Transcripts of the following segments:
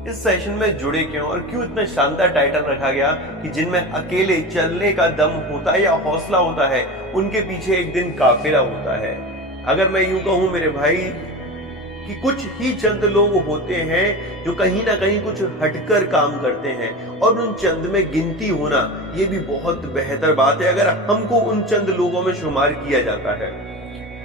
इस सेशन में जुड़े क्यों और क्यों इतना शानदार टाइटल रखा गया कि जिनमें अकेले चलने का दम होता है या हौसला होता है, उनके पीछे एक दिन काफिला होता है। अगर मैं यूं कहूं मेरे भाई कि कुछ ही चंद लोग होते हैं जो कहीं ना कहीं कुछ हटकर काम करते हैं, और उन चंद में गिनती होना ये भी बहुत बेहतर बात है अगर हमको उन चंद लोगों में शुमार किया जाता है।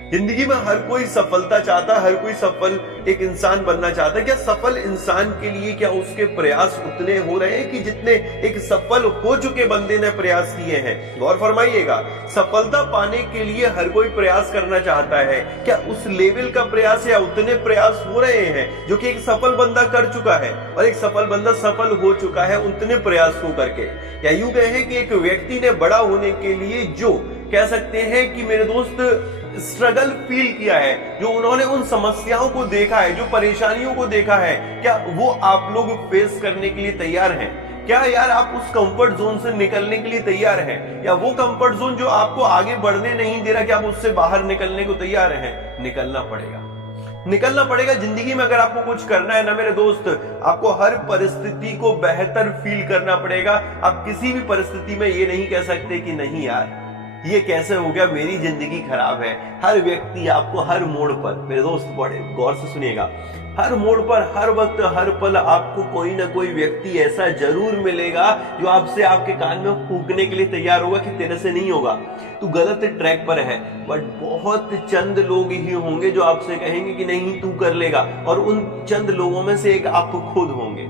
जिंदगी में हर कोई सफलता चाहता है, हर कोई सफल एक इंसान बनना चाहता है। क्या सफल इंसान के लिए क्या उसके प्रयास उतने हो रहे हैं कि जितने एक सफल हो चुके बंदे ने प्रयास किए हैं? गौर फरमाइएगा, सफलता पाने के लिए हर कोई प्रयास करना चाहता है। क्या उस लेवल का प्रयास या उतने प्रयास हो रहे हैं जो कि एक सफल बंदा कर चुका है और एक सफल बंदा सफल हो चुका है उतने प्रयास को करके? या यूं कहें कि एक व्यक्ति ने बड़ा होने के लिए जो कह सकते हैं कि मेरे दोस्त स्ट्रगल फील किया है, जो उन्होंने उन समस्याओं को देखा है, जो परेशानियों को देखा है, क्या वो आप लोग फेस करने के लिए तैयार हैं? क्या यार आप उस कंफर्ट जोन से निकलने के लिए तैयार हैं? या वो कंफर्ट जोन जो आपको आगे बढ़ने नहीं दे रहा, क्या आप उससे बाहर निकलने को तैयार हैं? निकलना पड़ेगा जिंदगी में। अगर आपको कुछ करना है ना मेरे दोस्त, आपको हर परिस्थिति को बेहतर फील करना पड़ेगा। आप किसी भी परिस्थिति में ये नहीं कह सकते कि नहीं यार ये कैसे हो गया, मेरी जिंदगी खराब है। हर व्यक्ति आपको हर मोड़ पर, मेरे दोस्त बड़े गौर से सुनिएगा, हर मोड़ पर, हर वक्त, हर पल आपको कोई ना कोई व्यक्ति ऐसा जरूर मिलेगा जो आपसे आपके कान में फूंकने के लिए तैयार होगा कि तेरे से नहीं होगा, तू गलत ट्रैक पर है। बट बहुत चंद लोग ही होंगे जो आपसे कहेंगे कि नहीं तू कर लेगा, और उन चंद लोगों में से एक आप खुद होंगे।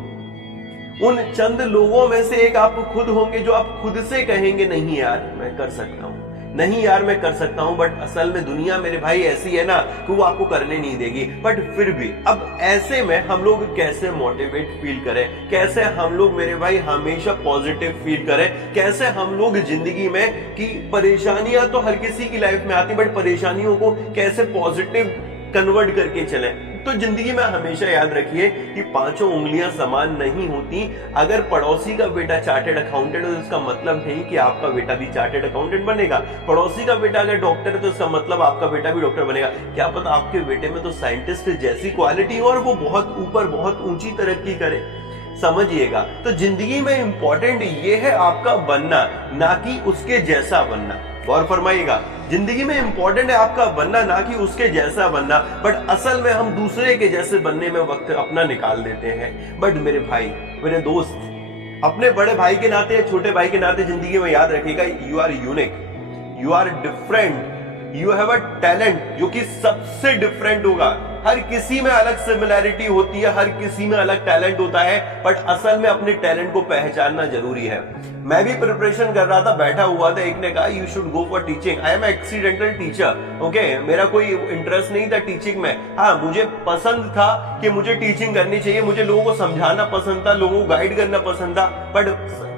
उन चंद लोगों में से एक आप खुद होंगे जो आप खुद से कहेंगे नहीं यार मैं कर सकता हूं, नहीं यार मैं कर सकता हूं। बट असल में दुनिया मेरे भाई ऐसी है ना कि वो आपको करने नहीं देगी। बट फिर भी अब ऐसे में हम लोग कैसे मोटिवेट फील करें, कैसे हम लोग मेरे भाई हमेशा पॉजिटिव फील करें, कैसे हम लोग जिंदगी में कि परेशानियां तो हर किसी की लाइफ में आती, बट परेशानियों को कैसे पॉजिटिव कन्वर्ट करके चलें। तो जिंदगी में हमेशा याद रखिए कि पांचों उंगलियां समान नहीं होती। अगर पड़ोसी का बेटा चार्टेड अकाउंटेंट है तो इसका मतलब नहीं कि आपका बेटा भी चार्टेड अकाउंटेंट बनेगा। पड़ोसी का बेटा अगर डॉक्टर है तो इसका मतलब आपका बेटा भी डॉक्टर बनेगा। क्या पता आपके बेटे में तो साइंटिस्ट जैसी क्वालिटी हो और वो बहुत ऊपर बहुत ऊंची तरक्की करे। समझिएगा, तो जिंदगी में इंपॉर्टेंट ये है आपका बनना, ना कि उसके जैसा बनना। गौर फरमाइएगा, जिंदगी में इंपॉर्टेंट है आपका बनना, ना कि उसके जैसा बनना। बट असल में हम दूसरे के जैसे बनने में वक्त अपना निकाल देते हैं। बट मेरे भाई, मेरे दोस्त, अपने बड़े भाई के नाते या छोटे भाई के नाते जिंदगी में याद रखिएगा, you are unique, you are different, you have a talent जो कि सबसे डिफरेंट होगा। हर किसी में अलग सिमिलैरिटी होती है, हर किसी में अलग टैलेंट होता है, बट असल में अपने टैलेंट को पहचानना जरूरी है। मैं भी प्रिपरेशन कर रहा था, बैठा हुआ था, एक ने कहा you should go for teaching. I am accidental teacher, okay, मेरा कोई इंटरेस्ट नहीं था टीचिंग में। हाँ, मुझे पसंद था कि मुझे टीचिंग करनी चाहिए, मुझे लोगों को समझाना पसंद था, लोगों को गाइड करना पसंद था। बट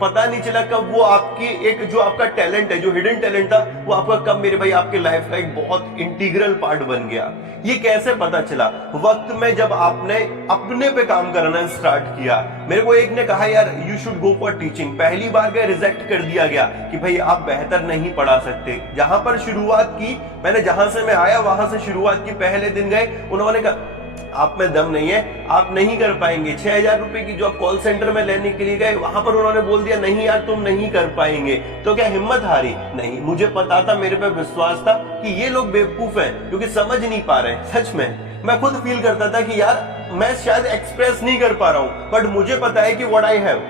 पता नहीं चला कब वो आपकी एक जो आपका टैलेंट है, जो हिडन टैलेंट था, वो आपका कब मेरे भाई आपके लाइफ का एक बहुत इंटीग्रल पार्ट बन गया। ये कैसे पता चला? वक्त में जब आपने अपने पे काम करना स्टार्ट किया। मेरे को एक ने कहा यार you should go for teaching, पहली बार गए रिजेक्ट कर दिया गया कि भाई आप बेहतर नहीं पढ़ा सकते। जहां पर शुरुआत की मैंने, जहां से मैं आया वहां से शुरुआत की, पहले दिन गए, उन्होंने कहा आप में दम नहीं है, आप नहीं कर पाएंगे। 6,000 रुपए की जॉब कॉल सेंटर में लेने के लिए गए, वहां पर उन्होंने बोल दिया नहीं यार तुम नहीं कर पाएंगे। तो क्या हिम्मत हारी? नहीं, मुझे पता था, मेरे पे विश्वास था कि ये लोग बेवकूफ हैं क्योंकि समझ नहीं पा रहे। सच में मैं खुद फील करता था कि यार मैं शायद एक्सप्रेस नहीं कर पा रहा हूं, बट मुझे पता है कि what I have,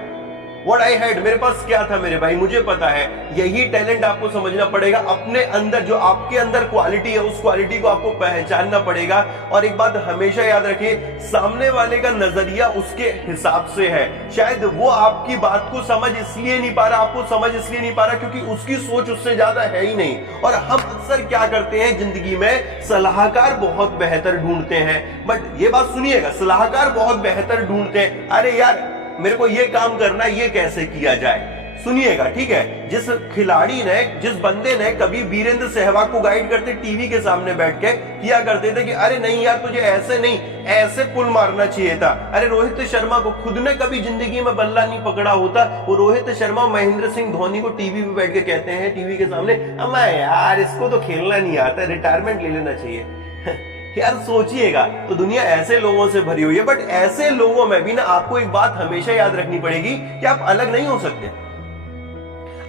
what I had, मेरे पास क्या था मेरे भाई, मुझे पता है। यही टैलेंट आपको समझना पड़ेगा। अपने अंदर जो आपके अंदर क्वालिटी है, उस क्वालिटी को आपको पहचानना पड़ेगा। और एक बात हमेशा याद रखिए, सामने वाले का नजरिया उसके हिसाब से है। शायद वो आपकी बात को समझ इसलिए नहीं पा रहा, आपको समझ इसलिए नहीं पा रहा क्योंकि उसकी सोच उससे ज्यादा है ही नहीं। और हम अक्सर क्या करते हैं जिंदगी में, सलाहकार बहुत बेहतर ढूंढते हैं। बट ये बात सुनिएगा, सलाहकार बहुत बेहतर ढूंढते हैं, अरे यार मेरे को ये काम करना, ये कैसे किया जाए। सुनिएगा, ठीक है, जिस खिलाड़ी ने, जिस बंदे ने कभी वीरेंद्र सहवाग को गाइड करते टीवी के सामने बैठ के किया करते थे कि अरे नहीं यार तुझे ऐसे नहीं, ऐसे पुल मारना चाहिए था। अरे रोहित शर्मा को खुद ने कभी जिंदगी में बल्ला नहीं पकड़ा होता, वो रोहित शर्मा महेंद्र सिंह धोनी को टीवी पे बैठ के कहते हैं, टीवी के सामने, अम्मा यार इसको तो खेलना नहीं आता, रिटायरमेंट ले लेना चाहिए। यार सोचिएगा, तो दुनिया ऐसे लोगों से भरी हुई है, बट ऐसे लोगों में भी ना आपको एक बात हमेशा याद रखनी पड़ेगी कि आप अलग नहीं हो सकते।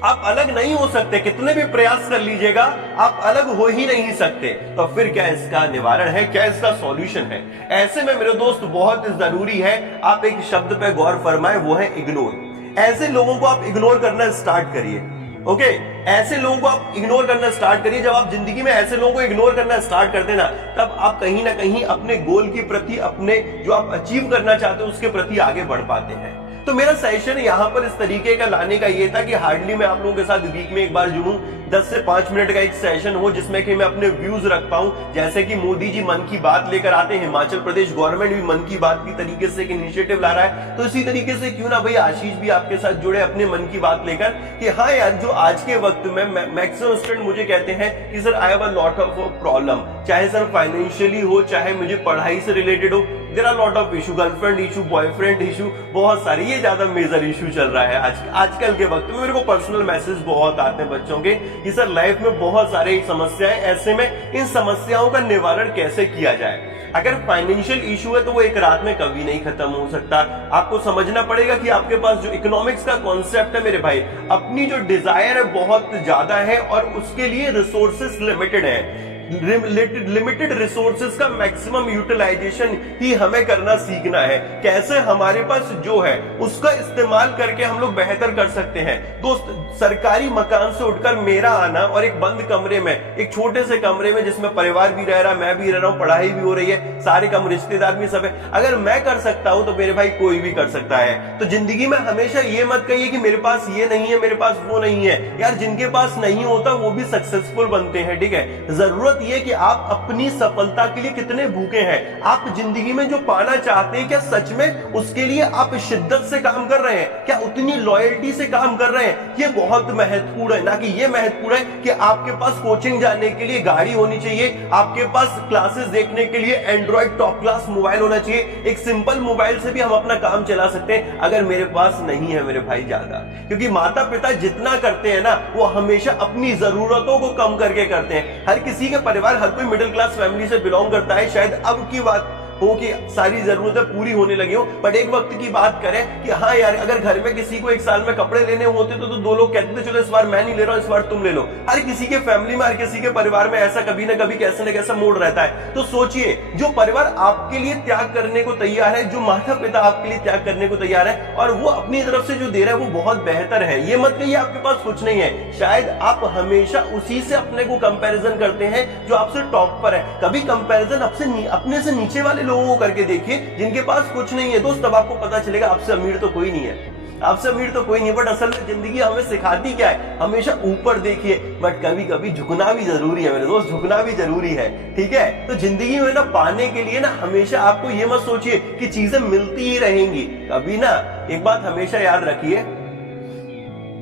आप अलग नहीं हो सकते, कितने भी प्रयास कर लीजिएगा आप अलग हो ही नहीं सकते। तो फिर क्या इसका निवारण है, क्या इसका सॉल्यूशन है? ऐसे में मेरे दोस्त बहुत जरूरी है आप एक शब्द पे गौर फरमाएं, वो है इग्नोर। ऐसे लोगों को आप इग्नोर करना स्टार्ट करिए। ओके, ऐसे लोगों को आप इग्नोर करना स्टार्ट करिए। जब आप जिंदगी में ऐसे लोगों को इग्नोर करना स्टार्ट कर देना, तब आप कहीं ना कहीं अपने गोल की प्रति, अपने जो आप अचीव करना चाहते हो उसके प्रति आगे बढ़ पाते हैं। तो मेरा सेशन यहां पर इस तरीके का लाने का ये था कि हार्डली मैं आप लोगों के साथ वीक में एक बार जुड़ूं, 10 से 5 मिनट का एक सेशन हो जिसमें कि मैं अपने व्यूज रख पाऊं। जैसे कि मोदी जी मन की बात लेकर आते हैं, हिमाचल प्रदेश गवर्नमेंट भी मन की बात की तरीके से एक इनिशिएटिव ला रहा है, तो इसी तरीके से क्यों ना भाई आशीष भी आपके साथ जुड़े अपने मन की बात लेकर कि हाँ यार, जो आज के वक्त में मैक्सिमम स्टूडेंट मुझे कहते हैं कि sir I have a lot of problem, चाहे सर फाइनेंशियली हो, चाहे मुझे पढ़ाई से रिलेटेड हो, there are lot of issue, girlfriend issue, boyfriend issue, बहुत सारे, ये ज्यादा मेजर इशू चल रहा है आजकल के वक्त में। मेरे को पर्सनल मैसेज बहुत आते हैं बच्चों के कि सर लाइफ में बहुत सारे समस्याएं, ऐसे में इन समस्याओं का निवारण कैसे किया जाए। अगर फाइनेंशियल इशू है तो वो एक रात में कभी नहीं खत्म हो सकता। आपको समझना पड़ेगा कि आपके पास जो इकोनॉमिक्स का कॉन्सेप्ट है मेरे भाई, अपनी जो डिजायर है बहुत ज्यादा है और उसके लिए रिसोर्सेस लिमिटेड है। लिमिटेड रिसोर्सेज का मैक्सिमम यूटिलाइजेशन ही हमें करना सीखना है। कैसे हमारे पास जो है उसका इस्तेमाल करके हम लोग बेहतर कर सकते हैं। दोस्त, सरकारी मकान से उठकर मेरा आना और एक बंद कमरे में, एक छोटे से कमरे में जिसमें परिवार भी रह रहा है, मैं भी रह रहा हूं, पढ़ाई भी हो रही है, सारे कम रिश्तेदार भी सब है, अगर मैं कर सकता हूं तो मेरे भाई कोई भी कर सकता है। तो जिंदगी में हमेशा ये मत कहिए कि मेरे पास ये नहीं है, मेरे पास वो नहीं है। यार, जिनके पास नहीं होता वो भी सक्सेसफुल बनते हैं, ठीक है। जरूरत ये कि आप अपनी सफलता के लिए कितने भूखे हैं। आप जिंदगी में जो पाना चाहते हैं, क्या सच में उसके लिए आप शिद्दत से काम कर रहे हैं? क्या उतनी लॉयल्टी से काम कर रहे हैं? ये बहुत महत्वपूर्ण है। ना कि ये महत्वपूर्ण है कि आपके पास कोचिंग जाने के लिए गाड़ी होनी चाहिए, आपके पास क्लासेस देखने के लिए एंड्रॉइड टॉप क्लास मोबाइल होना चाहिए। एक सिंपल मोबाइल से भी हम अपना काम चला सकते हैं, अगर मेरे पास नहीं है मेरे भाई ज्यादा। क्योंकि माता पिता जितना करते हैं ना, वो हमेशा अपनी जरूरतों को कम करके करते हैं। हर किसी के परिवार, हर कोई मिडिल क्लास फैमिली से बिलोंग करता है। शायद अब की बात हो कि सारी जरूरतें पूरी होने लगी हो, बट एक वक्त की बात करें कि हाँ यार, अगर घर में किसी को एक साल में कपड़े लेने होते तो दो लोग कहते थे चलो इस बार मैं नहीं ले रहा हूं, इस बार तुम ले लो। हर किसी के फैमिली में, हर किसी के परिवार में ऐसा कभी ना कभी कैसे न कैसा मोड़ रहता है। तो सोचिए, जो परिवार आपके लिए त्याग करने को तैयार है, जो माता पिता आपके लिए त्याग करने को तैयार है, और वो अपनी तरफ से जो दे रहा है वो बहुत बेहतर है। ये मत कहिए आपके पास कुछ नहीं है। शायद आप हमेशा उसी से अपने को कंपैरिजन करते हैं जो आपसे टॉप पर है। कभी कंपैरिजन अपने से नीचे वाले लोगों को करके देखिए जिनके पास कुछ नहीं है। दोस्त, तब आपको पता चलेगा आपसे अमीर तो कोई नहीं है, आपसे अमीर तो कोई नहीं। बट असल में जिंदगी हमें सिखाती क्या है? हमेशा ऊपर देखिए, बट कभी कभी झुकना भी जरूरी है मेरे दोस्त, झुकना भी जरूरी है, ठीक है। तो जिंदगी में ना पाने के लिए ना हमेशा आपको ये मत सोचिए कि चीजें मिलती ही रहेंगी। कभी ना एक बात हमेशा याद रखिए,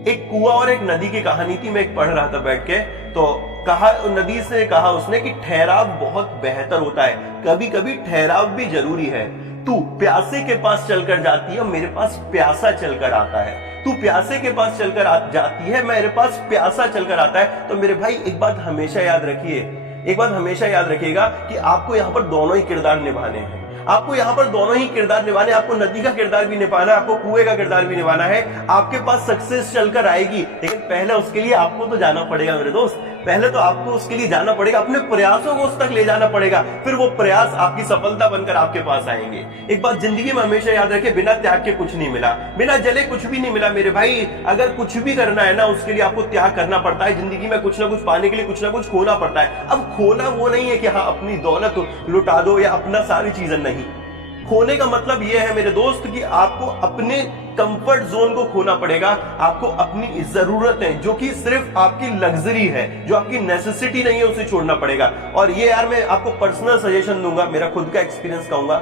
एक कुआं और एक नदी की कहानी थी। मैं एक पढ़ रहा था बैठ के, तो कहा, नदी से कहा उसने कि ठहराव बहुत बेहतर होता है, कभी कभी ठहराव भी जरूरी है। तू प्यासे के पास चलकर जाती है, मेरे पास प्यासा चलकर आता है। तू प्यासे के पास चलकर जाती है, मेरे पास प्यासा चलकर आता है। तो मेरे भाई एक बात हमेशा याद रखिए, एक बात हमेशा याद रखिएगा कि आपको यहाँ पर दोनों ही किरदार निभाने हैं। आपको यहाँ पर दोनों ही किरदार निभाने, आपको नदी का किरदार भी निभाना है, आपको कुएं का किरदार भी निभाना है। आपके पास सक्सेस चलकर आएगी, लेकिन पहले उसके लिए आपको तो जाना पड़ेगा मेरे दोस्त। पहले तो आपको उसके लिए जाना पड़ेगा, अपने प्रयासों को उस तक ले जाना पड़ेगा, फिर वो प्रयास आपकी सफलता बनकर आपके पास आएंगे। एक बात जिंदगी में हमेशा याद रखें, बिना त्याग के कुछ नहीं मिला, बिना जले कुछ भी नहीं मिला मेरे भाई। अगर कुछ भी करना है ना, उसके लिए आपको त्याग करना पड़ता है। जिंदगी में कुछ ना कुछ पाने के लिए कुछ ना कुछ खोना पड़ता है। अब खोना वो नहीं है कि हाँ अपनी दौलत लुटा दो या अपना सारी चीजें, नहीं। खोने का मतलब यह है मेरे दोस्त कि आपको अपने कंफर्ट जोन को खोना पड़ेगा। आपको अपनी जरूरतें, जो कि सिर्फ आपकी लग्जरी है, जो आपकी नेसेसिटी नहीं है, उसे छोड़ना पड़ेगा। और ये यार मैं आपको पर्सनल सजेशन दूंगा, मेरा खुद का एक्सपीरियंस कहूंगा,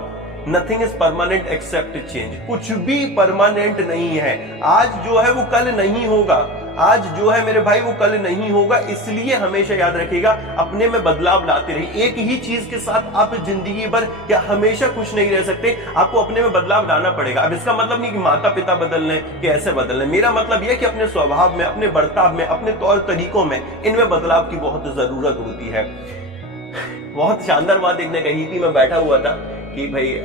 nothing is permanent except change. कुछ भी परमानेंट नहीं है। आज जो है वो कल नहीं होगा, आज जो है मेरे भाई वो कल नहीं होगा। इसलिए हमेशा याद रखिएगा, अपने में बदलाव लाते रहिए। एक ही चीज के साथ आप जिंदगी भर या हमेशा खुश नहीं रह सकते, आपको अपने में बदलाव लाना पड़ेगा। अब इसका मतलब नहीं कि माता पिता बदलने कि ऐसे बदलने, मेरा मतलब यह कि अपने स्वभाव में, अपने बर्ताव में, अपने तौर तरीकों में, इनमें बदलाव की बहुत जरूरत होती है। बहुत शानदार बात एक ने कही थी, मैं बैठा हुआ था कि भाई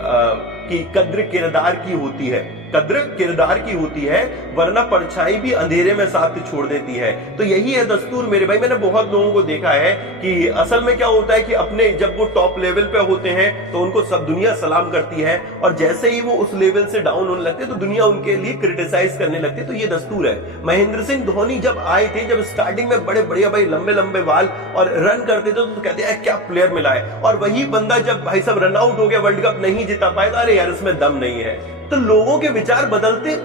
कि कद्र किरदार की होती है, कद्र किरदार की होती है, वरना परछाई भी अंधेरे में साथ छोड़ देती है। तो यही है दस्तूर मेरे भाई। मैंने बहुत लोगों को देखा है कि असल में क्या होता है कि अपने जब वो टॉप लेवल पे होते हैं तो उनको सब दुनिया सलाम करती है, और जैसे ही वो उस लेवल से डाउन होने लगते हैं तो दुनिया उनके लिए क्रिटिसाइज करने लगती है। तो ये दस्तूर है। महेंद्र सिंह धोनी जब आए थे, जब स्टार्टिंग में बड़े बढ़िया भाई लंबे लंबे बाल और रन करते थे तो कहते हैं क्या प्लेयर मिला है, और वही बंदा जब भाई साहब रन आउट हो गया, वर्ल्ड कप नहीं जीता पाया, अरे यार इसमें दम नहीं है। तो लोगों के विचार बदलते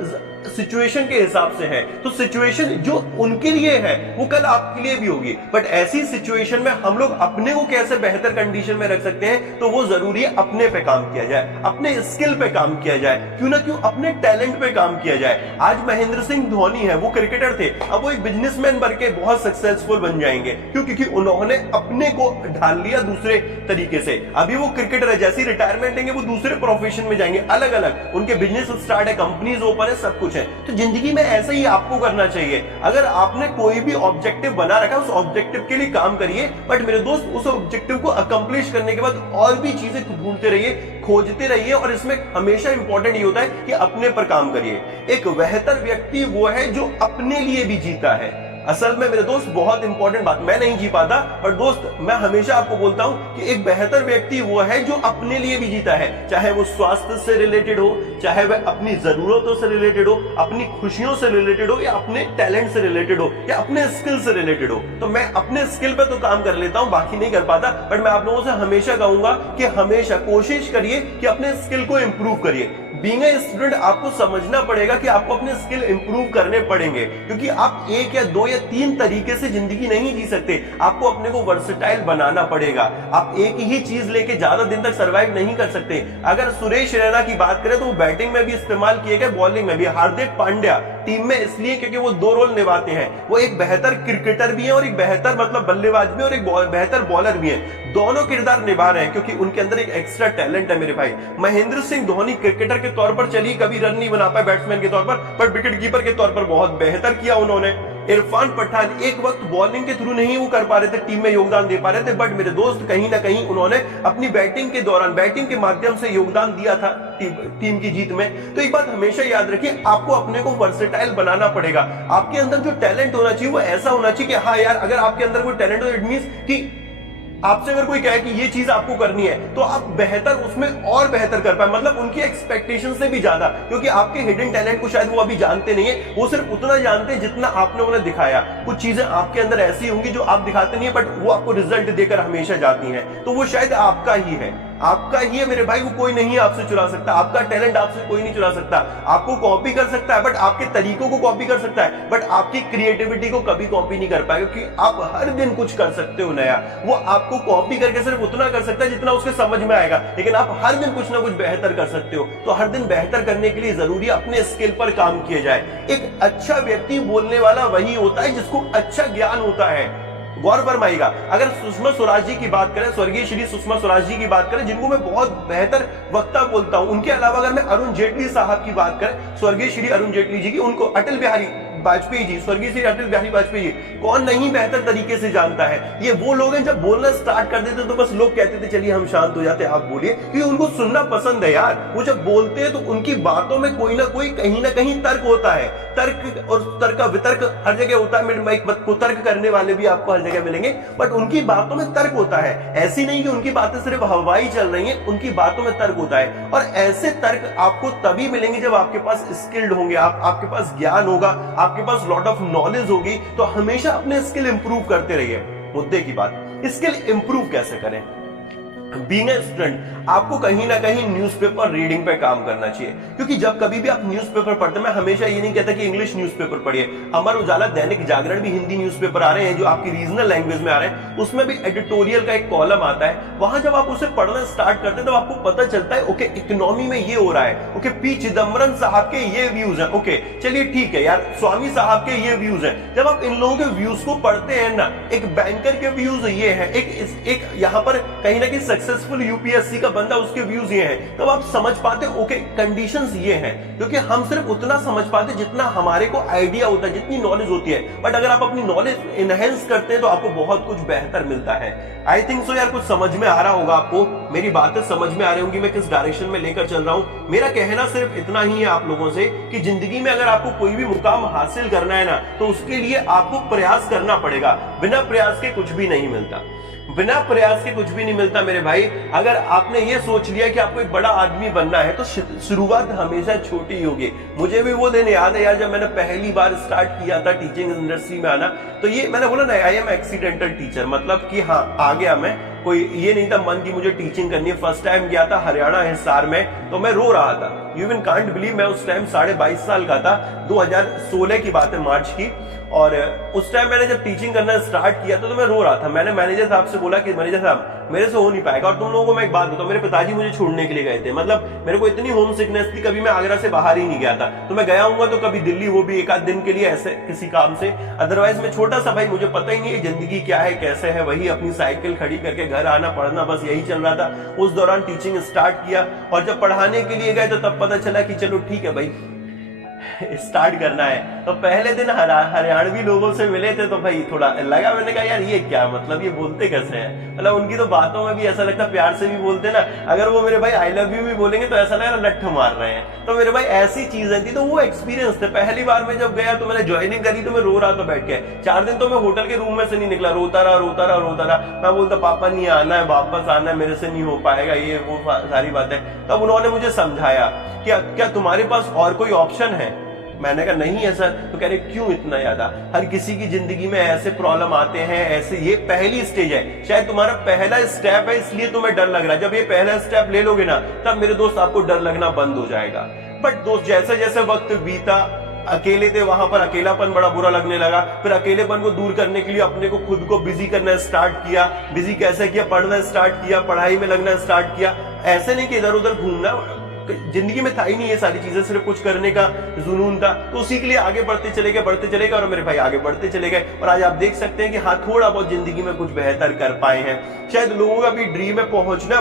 सिचुएशन के हिसाब से है। तो सिचुएशन जो उनके लिए है वो कल आपके लिए भी होगी, बट ऐसी सिचुएशन में हम लोग अपने को कैसे बेहतर कंडीशन में रख सकते हैं, तो वो जरूरी है अपने पे काम किया जाए, अपने स्किल पे काम किया जाए, क्यों ना क्यों अपने टैलेंट पे काम किया जाए। आज महेंद्र सिंह धोनी है, वो क्रिकेटर थे, अब वो एक बिजनेसमैन बन के बहुत सक्सेसफुल बन जाएंगे। क्यों? क्योंकि उन्होंने अपने को ढाल लिया दूसरे तरीके से। अभी वो क्रिकेटर है, जैसी रिटायरमेंट लेंगे वो दूसरे प्रोफेशन में जाएंगे, अलग अलग उनके बिजनेस स्टार्ट है, कंपनीज ओपन है, सब कुछ है। तो जिंदगी में ऐसा ही आपको करना चाहिए। अगर आपने कोई भी ऑब्जेक्टिव बना रखा है, उस ऑब्जेक्टिव के लिए काम करिए, बट मेरे दोस्त उस ऑब्जेक्टिव को अकम्प्लिश करने के बाद और भी चीजें ढूंढते रहिए, खोजते रहिए, और इसमें हमेशा इंपॉर्टेंट ये होता है कि अपने पर काम करिए। एक बेहतर व्यक्ति वो है जो अपने लिए भी जीता है। असल में मेरे दोस्त बहुत इंपॉर्टेंट बात, मैं नहीं जी पाता, पर दोस्त मैं हमेशा आपको बोलता हूं कि एक बेहतर व्यक्ति वो है जो अपने लिए भी जीता है, चाहे वो स्वास्थ्य से रिलेटेड हो, चाहे वह अपनी जरूरतों से रिलेटेड हो, अपनी खुशियों से रिलेटेड हो, या अपने टैलेंट से रिलेटेड हो, या अपने स्किल से रिलेटेड हो। तो मैं अपने स्किल पे तो काम कर लेता हूं, बाकी नहीं कर पाता, बट मैं आप लोगों से हमेशा कहूंगा कि हमेशा कोशिश करिए कि अपने स्किल को इंप्रूव करिए। बीइंग ए स्टूडेंट आपको समझना पड़ेगा कि आपको अपने स्किल इंप्रूव करने पड़ेंगे, क्योंकि आप एक या दो या तीन तरीके से जिंदगी नहीं जी सकते। आपको अपने को वर्सेटाइल बनाना पड़ेगा। आप एक ही चीज लेके ज्यादा दिन तक सर्वाइव नहीं कर सकते। अगर सुरेश रैना की बात करें तो वो बैटिंग में भी इस्तेमाल किए गए, बॉलिंग में भी। हार्दिक पांड्या टीम में इसलिए क्योंकि वो दो रोल निभाते हैं, वो एक बेहतर क्रिकेटर भी है और एक बेहतर मतलब बल्लेबाज भी, और एक बेहतर बॉलर भी है। दोनों किरदार निभा रहे हैं क्योंकि उनके अंदर एक एक्स्ट्रा टैलेंट है मेरे भाई। महेंद्र सिंह धोनी क्रिकेटर के तौर पर चलिए कभी रन नहीं बना पाए बैट्समैन के तौर पर विकेट कीपर के तौर पर बहुत बेहतर किया उन्होंने। इरफान पठान एक वक्त बॉलिंग के थ्रू नहीं वो कर पा रहे थे, टीम में योगदान दे पा रहे थे, बट मेरे दोस्त कहीं ना कहीं उन्होंने अपनी बैटिंग के दौरान बैटिंग के माध्यम से योगदान दिया था टीम की जीत में। तो एक बात हमेशा याद रखिए, आपको अपने को वर्सेटाइल बनाना पड़ेगा। आपके अंदर जो टैलेंट होना चाहिए वो ऐसा होना चाहिए कि हाँ यार, अगर आपके अंदर कोई टैलेंट हो, इट मींस कि आपसे अगर कोई कहे कि ये चीज आपको करनी है तो आप बेहतर उसमें और बेहतर कर पाए, मतलब उनकी एक्सपेक्टेशन से भी ज्यादा, क्योंकि आपके हिडन टैलेंट को शायद वो अभी जानते नहीं है। वो सिर्फ उतना जानते हैं जितना आपने उन्हें दिखाया। कुछ चीजें आपके अंदर ऐसी होंगी जो आप दिखाते नहीं है, बट वो आपको रिजल्ट देकर हमेशा जाती हैं, तो वो शायद आपका ही है, आपका ही है मेरे भाई। वो कोई नहीं आपसे चुरा सकता, आपका टैलेंट आपसे कोई नहीं चुरा सकता। आपको कॉपी कर सकता है, बट आपके तरीकों को कॉपी कर सकता है, बट आपकी क्रिएटिविटी को कभी कॉपी नहीं कर पाएगा, क्योंकि आप हर दिन कुछ कर सकते हो नया। वो आपको कॉपी करके सिर्फ उतना कर सकता है जितना उसके समझ में आएगा, लेकिन आप हर दिन कुछ ना कुछ बेहतर कर सकते हो। तो हर दिन बेहतर करने के लिए जरूरी अपने स्किल पर काम किया जाए। एक अच्छा व्यक्ति बोलने वाला वही होता है जिसको अच्छा ज्ञान होता है। गौर फरमाइएगा, अगर सुषमा स्वराज जी की बात करें, स्वर्गीय श्री सुषमा स्वराज जी की बात करें, जिनको मैं बहुत बेहतर वक्ता बोलता हूं, उनके अलावा अगर मैं अरुण जेटली साहब की बात करें, स्वर्गीय श्री अरुण जेटली जी की, उनको अटल बिहारी वाजपेयी जी, स्वर्गीय श्री अटल बिहारी वाजपेयी जी, कौन नहीं बेहतर तरीके से जानता है। ये वो लोग हैं जब बोलना स्टार्ट कर देते तो बस लोग कहते थे चलिए हम शांत हो जाते, आप बोलिए, क्योंकि उनको सुनना पसंद है यार। वो जब बोलते हैं तो उनकी बातों में कोई ना कोई कहीं ना कहीं तर्क होता है। तर्क और तर्क का वितर्क हर जगह होता है, मेरे को तर्क करने वाले भी आपको हर जगह मिलेंगे, बट उनकी बातों में तर्क होता है। ऐसी नहीं कि उनकी बातें सिर्फ हवाई चल रही हैं, उनकी बातों में तर्क होता है। और ऐसे तर्क आपको तभी मिलेंगे जब आपके पास स्किल्ड होंगे, आपके पास ज्ञान होगा, आपके पास लॉट ऑफ नॉलेज होगी। तो हमेशा अपने स्किल इंप्रूव करते रहिए। मुद्दे की बात, स्किल इंप्रूव कैसे करें? बीइंग ए स्टूडेंट आपको कहीं ना कहीं न्यूज़पेपर रीडिंग पे काम करना चाहिए, क्योंकि जब कभी भी आप न्यूज़पेपर पढ़ते हैं, मैं हमेशा ये नहीं कहता कि इंग्लिश न्यूज़पेपर पढ़िए। अमर उजाला, दैनिक जागरण भी हिंदी न्यूज़पेपर आ रहे हैं जो आपकी रीजनल लैंग्वेज में आ रहे हैं, उसमें भी एडिटोरियल का एक कॉलम आता है। वहां जब आप उसे पढ़ना स्टार्ट करते हैं तो आपको पता चलता है ओके इकोनॉमी में ये हो रहा है, ओके पी चिदम्बरम साहब के ये व्यूज हैं, ओके चलिए ठीक है यार, स्वामी साहब के ये व्यूज हैं। जब आप इन लोगों के व्यूज को पढ़ते हैं ना, एक बैंकर के व्यूज ये है, एक यहाँ पर कहीं ना कहीं सक्सेसफुल यूपीएससी का बंदा, उसके व्यूज ये हैं, तब आप समझ पाते ओके कंडीशंस ये हैं, क्योंकि हम सिर्फ उतना समझ पाते जितना हमारे को आइडिया होता है, जितनी नॉलेज होती है। बट अगर आप अपनी नॉलेज इनहेंस करते हैं तो आपको बहुत कुछ बेहतर मिलता है। आई थिंक सो यार, कुछ समझ में आ रहा होगा आपको, मेरी बातें समझ में आ रही होंगी मैं किस डायरेक्शन में लेकर चल रहा हूं। मेरा कहना सिर्फ इतना ही है आप लोगों से कि जिंदगी में अगर आपको कोई भी मुकाम हासिल करना है ना, तो उसके लिए आपको प्रयास करना पड़ेगा। बिना प्रयास के कुछ भी नहीं मिलता, बिना प्रयास के कुछ भी नहीं मिलता मेरे भाई। अगर आपने ये सोच लिया कि आपको एक बड़ा आदमी बनना है तो शुरुआत हमेशा छोटी होगी। मुझे भी वो दिन याद है यार, जब मैंने पहली बार स्टार्ट किया था टीचिंग इंडस्ट्री में आना, तो ये मैंने बोला ना, आई एम एक्सीडेंटल टीचर, मतलब कि हाँ आ गया मैं, कोई ये नहीं था मन की मुझे टीचिंग करनी है। फर्स्ट टाइम गया था हरियाणा हिसार में, तो मैं रो रहा था। यू इवन कांट बिलीव, मैं उस टाइम 22.5 साल का था, 2016 की बात है, मार्च की। और उस टाइम मैंने जब टीचिंग करना स्टार्ट किया था तो मैं रो रहा था। मैंने मैनेजर साहब से बोला कि मैनेजर साहब मेरे से हो नहीं पाएगा। और तुम लोगों को मैं एक बात बताऊं, मेरे पिताजी मुझे छोड़ने के लिए गए थे, मतलब मेरे को इतनी होम सिकनेस थी, कभी मैं आगरा से बाहर ही नहीं गया था। तो मैं गया हूँ तो कभी दिल्ली, वो भी एक आध दिन के लिए ऐसे किसी काम से, अदरवाइज मैं छोटा सा भाई, मुझे पता ही नहीं है जिंदगी क्या है कैसे है। वही अपनी साइकिल खड़ी करके घर आना पढ़ना, बस यही चल रहा था। उस दौरान टीचिंग स्टार्ट किया और जब पढ़ाने के लिए गए तो तब पता चला कि चलो ठीक है भाई स्टार्ट करना है। तो पहले दिन हरियाणवी लोगों से मिले थे तो भाई थोड़ा लगा, मैंने कहा यार ये क्या, मतलब ये बोलते कैसे हैं, मतलब उनकी तो बातों में भी ऐसा लगता प्यार से भी बोलते ना। अगर वो मेरे भाई आई लव यू भी बोलेंगे तो ऐसा लगा लट्ठ मार रहे हैं। तो मेरे भाई ऐसी चीजें थी, तो वो एक्सपीरियंस थे। पहली बार मैं जब गया तो मैंने ज्वाइनिंग करी तो मैं रो रहा था बैठ के। 4 दिन तो मैं होटल के रूम में से नहीं निकला, रोता रहा। मैं बोलता पापा नहीं आना है, वापस आना है, मेरे से नहीं हो पाएगा, ये वो सारी बातें। तब उन्होंने मुझे समझाया कि क्या तुम्हारे पास और कोई ऑप्शन है। मैंने कहा नहीं है सर। तो कह रहे क्यों इतना ज्यादा, हर किसी की जिंदगी में ऐसे प्रॉब्लम आते हैं, ऐसे ये पहली स्टेज है, शायद तुम्हारा पहला स्टेप है इसलिए तुम्हें डर लग रहा है। जब ये पहला स्टेप ले लोगे ना, तब मेरे दोस्त आपको डर लगना बंद हो जाएगा। बट दोस्त जैसे जैसे वक्त बीता, अकेले थे वहां पर, अकेलापन बड़ा बुरा लगने लगा। फिर अकेलेपन को दूर करने के लिए अपने को खुद को बिजी करना स्टार्ट किया। बिजी कैसे किया, पढ़ना स्टार्ट किया, पढ़ाई में लगना स्टार्ट किया। ऐसे नहीं कि इधर उधर घूमना, जिंदगी में था ही नहीं ये सारी चीजें, सिर्फ कुछ करने का जुनून था। तो उसी के लिए आगे बढ़ते चले गए और मेरे भाई आगे बढ़ते चले गए। और आज आप देख सकते हैं कि हाँ थोड़ा बहुत जिंदगी में कुछ बेहतर कर पाए हैं। शायद लोगों का भी ड्रीम है पहुंचना,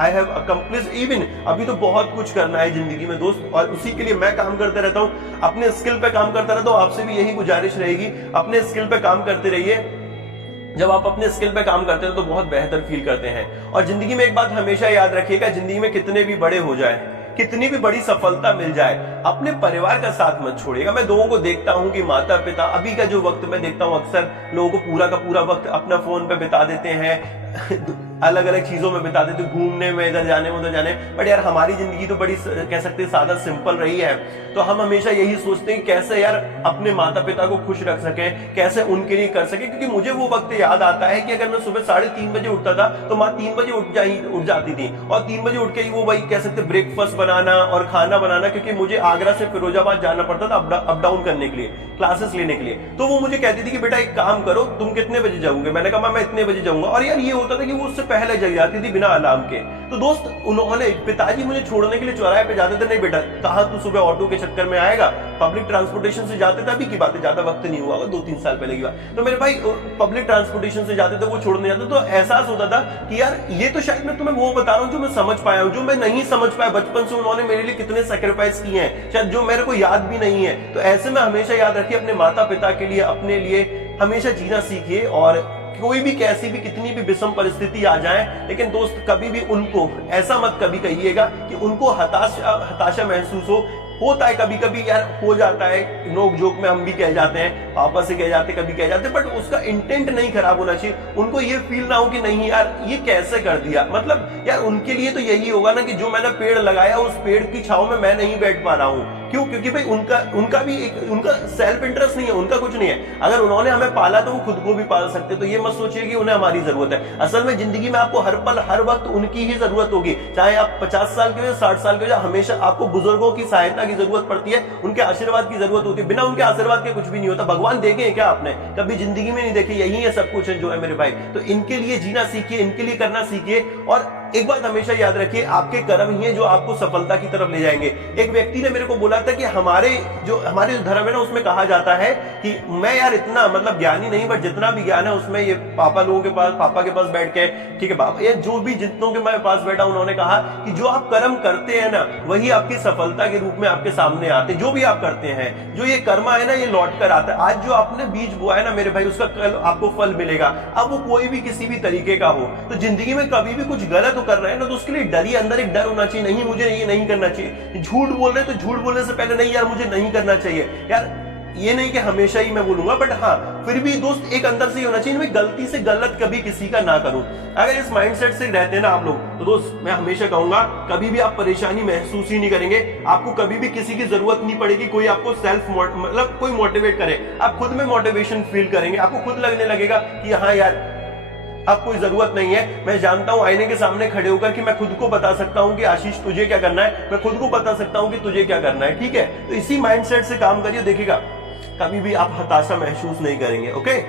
आई हैव अकम्प्लिश इवन, अभी तो बहुत कुछ करना है जिंदगी में दोस्त, और उसी के लिए मैं काम करते रहता हूँ, अपने स्किल पे काम करता रहता हूँ। आपसे भी यही गुजारिश रहेगी, अपने स्किल पे काम करते रहिए। जब आप अपने स्किल पे काम करते हैं तो बहुत बेहतर फील करते हैं। और जिंदगी में एक बात हमेशा याद रखिएगा, जिंदगी में कितने भी बड़े हो जाए, कितनी भी बड़ी सफलता मिल जाए, अपने परिवार का साथ मत छोड़िएगा। मैं लोगों को देखता हूं कि माता पिता, अभी का जो वक्त मैं देखता हूं अक्सर लोगों को पूरा का पूरा वक्त अपना फोन पे बिता देते हैं, अलग अलग चीजों में बिता देते, घूमने में, इधर जाने में उधर जाने। बट यार हमारी जिंदगी तो बड़ी कह सकते हैं सादा सिंपल रही है। तो हम हमेशा यही सोचते हैं कैसे यार अपने माता पिता को खुश रख सके, कैसे उनके लिए कर सके। क्योंकि मुझे वो वक्त याद आता है कि अगर मैं सुबह 3:30 बजे उठता था तो माँ 3 बजे उठ जाती थी, और 3 बजे उठ के ही वो वही कह सकते ब्रेकफास्ट बनाना और खाना बनाना, क्योंकि मुझे आगरा से फिरोजाबाद जाना पड़ता था अप डाउन करने के लिए, क्लासेस लेने के लिए। तो वो मुझे कहती थी कि बेटा एक काम करो, तुम कितने बजे जाओगे। मैंने कहा मैं इतने बजे जाऊंगा। और यार ये होता था कि वो उससे पहले जग जाती थी बिना अलार्म के। तो दोस्त उन्होंने, पिताजी मुझे छोड़ने के लिए चौराहे पे जाते थे, नहीं बेटा कहा तू सुबह ऑटो के चक्कर में आएगा, पब्लिक ट्रांसपोर्टेशन से जाते थे। अभी की बात है, ज्यादा वक्त नहीं हुआ, 2-3 साल पहले की बात। तो मेरे भाई पब्लिक ट्रांसपोर्टेशन से जाते थे, वो छोड़ने जाते। तो एहसास होता था कि यार ये तो शायद मैं तुम्हें वो बता रहा हूँ जो मैं समझ पाया हूँ, जो मैं नहीं समझ पाया बचपन से। उन्होंने मेरे लिए कितने सेक्रीफाइस किए हैं, शायद जो मेरे को याद भी नहीं है। तो ऐसे में हमेशा याद रखिए, अपने माता पिता के लिए, अपने लिए हमेशा जीना सीखिए। और कोई भी कैसी भी कितनी भी विषम परिस्थिति आ जाए, लेकिन दोस्त कभी भी उनको ऐसा मत कभी कहिएगा कि उनको हताशा महसूस होता है। कभी कभी यार हो जाता है, नोक जोक में हम भी कह जाते हैं, पापा से कह जाते, कभी कह जाते, बट उसका इंटेंट नहीं खराब होना चाहिए। उनको ये फील ना हो कि नहीं यार ये कैसे कर दिया। मतलब यार उनके लिए तो यही होगा ना कि जो मैंने पेड़ लगाया उस पेड़ की छांव में मैं नहीं बैठ पा रहा हूँ। क्यों? क्योंकि भाई उनका भी एक उनका सेल्फ इंटरेस्ट नहीं है, उनका कुछ नहीं है। अगर उन्होंने हमें पाला तो वो खुद को भी पाल सकते। तो ये मत सोचिए कि उन्हें हमारी जरूरत है। असल में जिंदगी में आपको हर पल हर वक्त उनकी ही जरूरत होगी। चाहे आप 50 साल के हो, 60 साल के हो, हमेशा आपको बुजुर्गों की सहायता की जरूरत पड़ती है, उनके आशीर्वाद की जरूरत होती है। बिना उनके आशीर्वाद के कुछ भी नहीं होता। भगवान देखे क्या आपने? कभी जिंदगी में नहीं देखे। यही है सब कुछ है जो है मेरे भाई। तो इनके लिए जीना सीखिए, इनके लिए करना सीखिए। और एक बात हमेशा याद रखिए, आपके कर्म ही है जो आपको सफलता की तरफ ले जाएंगे। एक व्यक्ति ने मेरे को बोला था कि हमारे जो धर्म है ना, उसमें कहा जाता है कि मैं यार इतना मतलब ज्ञानी नहीं, बट जितना भी ज्ञान है उसमें ये पापा के पास बैठ के, ठीक है बाबा, ये जो भी जितनों के मैं पास बैठा, उन्होंने कहा कि जो आप कर्म करते हैं ना, वही आपकी सफलता के रूप में आपके सामने आते। जो भी आप करते हैं, जो ये कर्मा है ना, ये लौट कर आता है। आज जो आपने बीज बोया है ना मेरे भाई, उसका कल आपको फल मिलेगा। अब वो कोई भी किसी भी तरीके का हो। तो जिंदगी में कभी भी कुछ गलत कर रहे हैं ना, तो उसके लिए डर ही, अंदर एक डर होना चाहिए, नहीं मुझे ये नहीं करना चाहिए। झूठ बोल रहे हैं तो झूठ बोलने से पहले नहीं यार मुझे नहीं करना चाहिए यार, ये नहीं कि हमेशा ही मैं बोलूंगा, बट हाँ फिर भी दोस्त एक अंदर से ही होना चाहिए, मैं गलती से गलत कभी किसी का ना करूं। अगर इस माइंडसेट से रहते हैं ना आप लोग, तो दोस्त मैं हमेशा कहूंगा कभी भी आप परेशानी महसूस ही नहीं करेंगे। आपको कभी भी किसी की जरूरत नहीं पड़ेगी, कोई आपको मतलब कोई मोटिवेट करे, आप खुद में मोटिवेशन फील करेंगे। आपको खुद लगने लगेगा कि हाँ यार अब कोई जरूरत नहीं है। मैं जानता हूं आईने के सामने खड़े होकर कि मैं खुद को बता सकता हूं कि आशीष तुझे क्या करना है, मैं खुद को बता सकता हूं कि तुझे क्या करना है, ठीक है। तो इसी माइंडसेट से काम करिए, देखिएगा कभी भी आप हताशा महसूस नहीं करेंगे। ओके,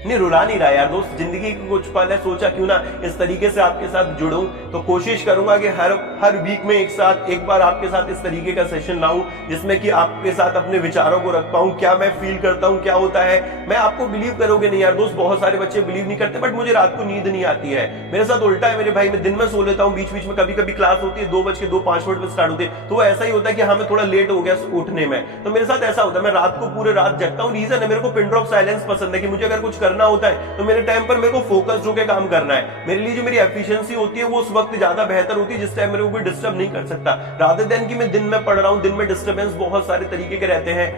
नहीं रुला नहीं रहा यार दोस्त, जिंदगी के कुछ पल है, सोचा क्यों ना इस तरीके से आपके साथ जुड़ूं। तो कोशिश करूंगा कि हर वीक में एक बार आपके साथ इस तरीके का सेशन लाऊं, जिसमें कि आपके साथ अपने विचारों को रख पाऊं, क्या मैं फील करता हूं, क्या होता है। मैं आपको बिलीव करोगे नहीं यार दोस्त, बहुत सारे बच्चे बिलीव नहीं करते, बट मुझे रात को नींद नहीं आती है। मेरे साथ उल्टा है मेरे भाई, मैं दिन में सो लेता हूँ, बीच बीच में कभी कभी क्लास होती है 2:02-5 पे स्टार्ट होती है, तो वो ऐसा ही होता है कि हमें थोड़ा लेट हो गया उठने में, तो मेरे साथ ऐसा होता है, मैं रात को पूरे रात जगता हूँ। रीजन है, मेरे को पिन ड्रॉप साइलेंस पसंद है, कि मुझे अगर कुछ करना होता है तो मेरे टाइम पर मेरे को फोकस होकर काम करना है। मेरे लिए जो मेरी एफिशिएंसी होती है वो उस वक्त ज्यादा बेहतर होती है जिस टाइम मेरे को कोई डिस्टर्ब नहीं कर सकता, रादर देन कि मैं दिन में पढ़ रहा हूं। दिन में डिस्टर्बेंस बहुत सारे तरीके के रहते हैं,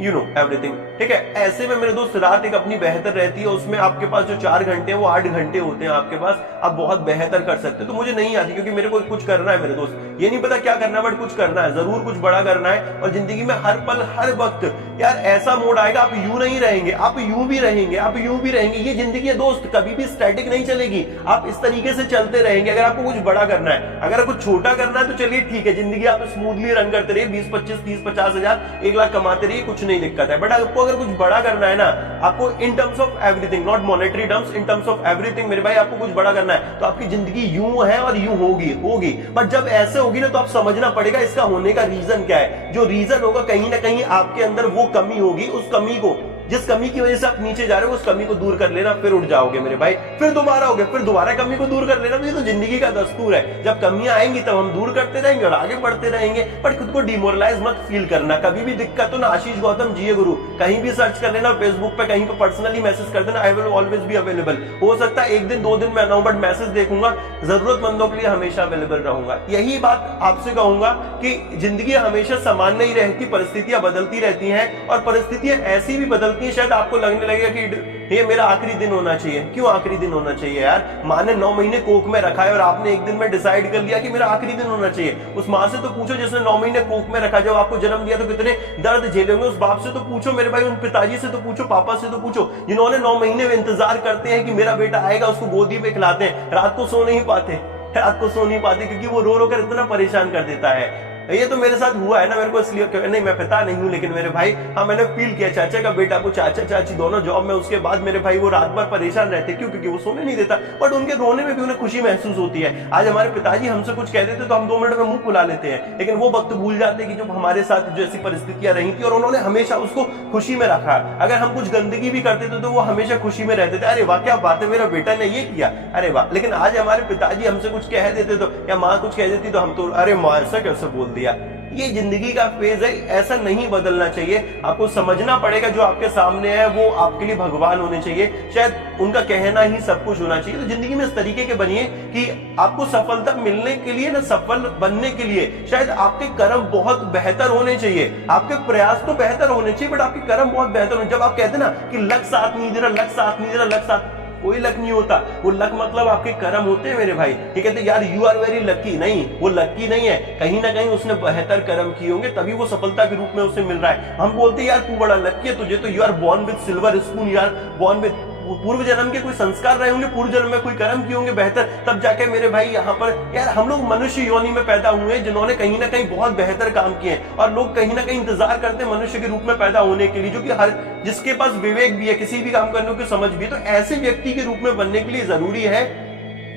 यू नो एवरीथिंग, ठीक है। ऐसे में मेरे दोस्त रात एक अपनी बेहतर रहती है, उसमें आपके पास जो 4 घंटे हैं वो 8 घंटे होते हैं आपके पास, आप बहुत बेहतर कर सकते हो। तो मुझे नहीं आती क्योंकि मेरे को कुछ करना है मेरे दोस्त, ये नहीं पता क्या करना है, बट कुछ करना है, जरूर कुछ बड़ा करना है। और जिंदगी में हर पल हर वक्त यार ऐसा मोड आएगा, आप यूं नहीं रहेंगे, आप यूं भी रहेंगे, आप यूं भी रहेंगे। ये जिंदगी है दोस्त, कभी भी स्टैटिक नहीं चलेगी, आप इस तरीके से चलते रहेंगे। अगर आपको कुछ बड़ा करना है, अगर कुछ छोटा करना है तो चलिए ठीक है, जिंदगी आप स्मूथली रन करते रहिए, 20, 25, 30, 50 हजार, 1 लाख कमाते रहिए, कुछ नहीं दिक्कत है। बट आपको अगर कुछ बड़ा करना है ना, आपको in terms of everything, not monetary terms, in terms of everything मेरे भाई, आपको कुछ बड़ा करना है तो आपकी जिंदगी यूं है और यूं होगी। बट जब ऐसे होगी ना, तो आप समझना पड़ेगा इसका होने का रीजन क्या है। जो रीजन होगा कहीं ना कहीं आपके अंदर वो कमी होगी, उस कमी को, जिस कमी की वजह से आप नीचे जा रहे हो, उस कमी को दूर कर लेना, फिर उठ जाओगे मेरे भाई, फिर दोबारा होगे, फिर दोबारा कमी को दूर कर लेना। तो ये तो जिंदगी का दस्तूर है, जब कमियां आएंगी तब हम दूर करते रहेंगे और आगे बढ़ते रहेंगे। बट खुद को डिमोरलाइज मत फील करना, कभी भी दिक्कत हो ना, आशीष गौतम जी गुरु कहीं भी सर्च कर लेना, फेसबुक पे कहीं पे पर्सनली मैसेज कर देना, I will always be available. हो सकता है 1 दिन 2 दिन मैं ना हूं, बट मैसेज देखूंगा, जरूरतमंदों के लिए हमेशा अवेलेबल रहूंगा। यही बात आपसे कहूंगा कि जिंदगी हमेशा समान नहीं रहती, परिस्थितियां बदलती रहती हैं, और परिस्थितियां ऐसी भी बदलती हैं शायद आपको लगने लगेगा कि ये मेरा आखिरी दिन होना चाहिए। क्यों आखिरी दिन होना चाहिए यार? माँ ने 9 महीने कोख में रखा है और आपने एक दिन में डिसाइड कर लिया कि मेरा आखिरी दिन होना चाहिए। उस माँ से तो पूछो जिसने 9 महीने कोख में रखा, जब आपको जन्म दिया तो कितने दर्द झेले होंगे। उस बाप से तो पूछो मेरे भाई, उन पिताजी से तो पूछो, पापा से तो पूछो, जिन्होंने 9 महीने में इंतजार करते हैं कि मेरा बेटा आएगा, उसको गोदी पे खिलाते हैं, रात को सो नहीं पाते क्योंकि वो रो रो कर इतना परेशान कर देता है। ये तो मेरे साथ हुआ है ना, मेरे को इसलिए नहीं, मैं पिता नहीं हूं, लेकिन मेरे भाई, हाँ मैंने फील किया। चाचा का बेटा को, चाचा चाची दोनों जॉब में, उसके बाद मेरे भाई वो रात भर परेशान रहते, क्यों? क्योंकि वो सोने नहीं देता, बट उनके रोने में भी उन्हें खुशी महसूस होती है। आज हमारे पिताजी हमसे कुछ कह देते तो हम 2 मिनट में मुंह फुला लेते हैं, लेकिन वो वक्त भूल जाते हैं कि जब हमारे साथ जो ऐसी परिस्थितियां रही थी और उन्होंने हमेशा उसको खुशी में रखा। अगर हम कुछ गंदगी भी करते थे तो वो हमेशा खुशी में रहते थे, अरे वाह क्या बात है, मेरा बेटा ने ये किया, अरे वाह। लेकिन आज हमारे पिताजी हमसे कुछ कह देते तो, या माँ कुछ कह देती तो हम तो, अरे माँ ऐसा कैसे बोल दिया। ये जिंदगी का फेज है, ऐसा नहीं बदलना चाहिए। आपको समझना पड़ेगा जो आपके सामने है वो आपके लिए भगवान होने चाहिए, शायद उनका कहना ही सब कुछ होना चाहिए। तो जिंदगी में इस तरीके के बनिए कि आपको सफलता मिलने के लिए ना, सफल बनने के लिए शायद आपके कर्म बहुत बेहतर होने चाहिए। आपके प्रयास तो बेहतर होने चाहिए, बट आपके कर्म बहुत बेहतर होने। जब आप कहते ना कि लक साथ नहीं दे रहा, लक साथ नहीं दे रहा, लक साथ, कोई लक नहीं होता। वो लक मतलब आपके कर्म होते हैं मेरे भाई। ये कहते यार यू आर वेरी लकी, नहीं, वो लकी नहीं है, कहीं ना कहीं उसने बेहतर कर्म किए होंगे, तभी वो सफलता के रूप में उसे मिल रहा है। हम बोलते हैं यार तू बड़ा लकी है, तुझे तो you are born with silver spoon, you are born with, पूर्व जन्म के कोई संस्कार रहे होंगे, पूर्व जन्म में कोई कर्म किए होंगे बेहतर, तब जाके मेरे भाई यहाँ पर यार हम लोग मनुष्य योनि में पैदा हुए हैं जिन्होंने कहीं ना कहीं बहुत बेहतर काम किए हैं। और लोग कहीं ना कहीं इंतजार करते हैं मनुष्य के रूप में पैदा होने के लिए, जो कि हर जिसके पास विवेक भी है, किसी भी काम करने की समझ भी है, तो ऐसे व्यक्ति के रूप में बनने के लिए जरूरी है,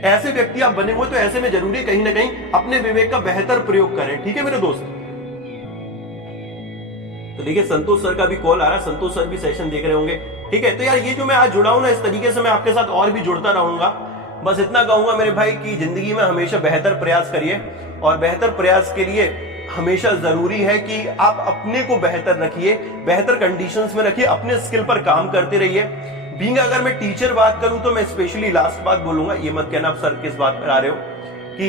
ऐसे व्यक्ति आप बने हो तो ऐसे में जरूरी है कहीं ना कहीं अपने विवेक का बेहतर प्रयोग करें। ठीक है मेरे दोस्त। तो देखिए संतोष सर का भी कॉल आ रहा है, संतोष सर भी सेशन देख रहे होंगे। ठीक है, तो यार ये जो मैं आज जुड़ा हूं ना, इस तरीके से मैं आपके साथ और भी जुड़ता रहूंगा। बस इतना कहूंगा मेरे भाई कि जिंदगी में हमेशा बेहतर प्रयास करिए, और बेहतर प्रयास के लिए हमेशा जरूरी है कि आप अपने को बेहतर रखिए, बेहतर कंडीशंस में रखिए, अपने स्किल पर काम करते रहिए। बीइंग अगर मैं टीचर बात करूं तो मैं स्पेशली लास्ट बात बोलूंगा, ये मत कहना आप सर किस बात पर आ रहे हो, कि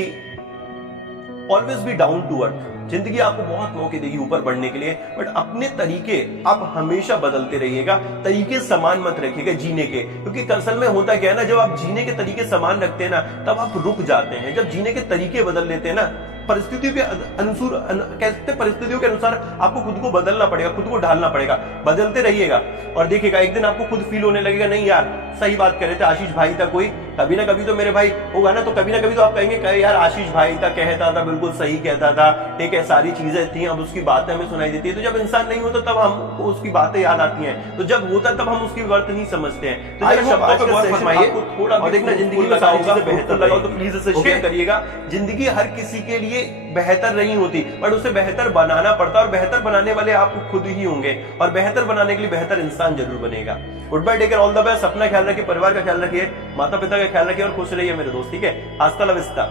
always be down to earth. जिंदगी आपको बहुत मौके देगी ऊपर बढ़ने के लिए, बट अपने तरीके आप हमेशा बदलते रहिएगा, तरीके समान मत रखिएगा जीने के। क्योंकि असल में होता क्या है ना, जब आप जीने के तरीके समान रखते हैं ना, तब आप रुक जाते हैं। जब जीने के तरीके बदल लेते हैं ना, परिस्थितियों के अनुसार परिस्थितियों के अनुसार आपको खुद को बदलना पड़ेगा, खुद को ढालना पड़ेगा। बदलते रहिएगा और देखिएगा एक दिन आपको खुद फील होने लगेगा, नहीं यार सही बात कर रहे थे आशीष भाई था, कोई कभी ना कभी तो मेरे भाई होगा ना, तो कभी ना कभी तो आप कहेंगे यार आशीष भाई था, कहता था, बिल्कुल सही कहता था। ठीक है, सारी चीजें थी, अब उसकी बातें हमें सुनाई देती है। तो जब इंसान नहीं होता तब हमको उसकी बातें याद आती हैं, तो जब होता तब हम उसकी वर्थ नहीं समझते हैं। तो और देखना जिंदगी में सारी चीजें बेहतर लगाओ, तो प्लीज इसे शेयर करिएगा। जिंदगी हर किसी के लिए बेहतर नहीं होती, बट उसे बेहतर बनाना पड़ता है, और बेहतर बनाने वाले आप खुद ही होंगे, और बेहतर बनाने के लिए बेहतर इंसान जरूर बनेगा। Good bye, take care, all the best. अपना ख्याल रखिए, परिवार का ख्याल रखिए, माता पिता का ख्याल रखिए, और खुश रहिए मेरे दोस्त। ठीक है, हस्ता ला विस्ता।